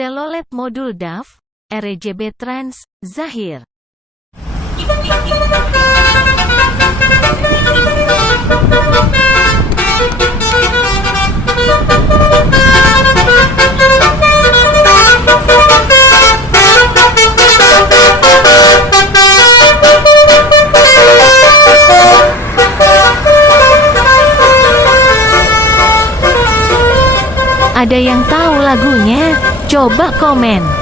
Telolet modul DAF, RGB Trans, Zahir. Ada yang tahu lagunya? Coba komen.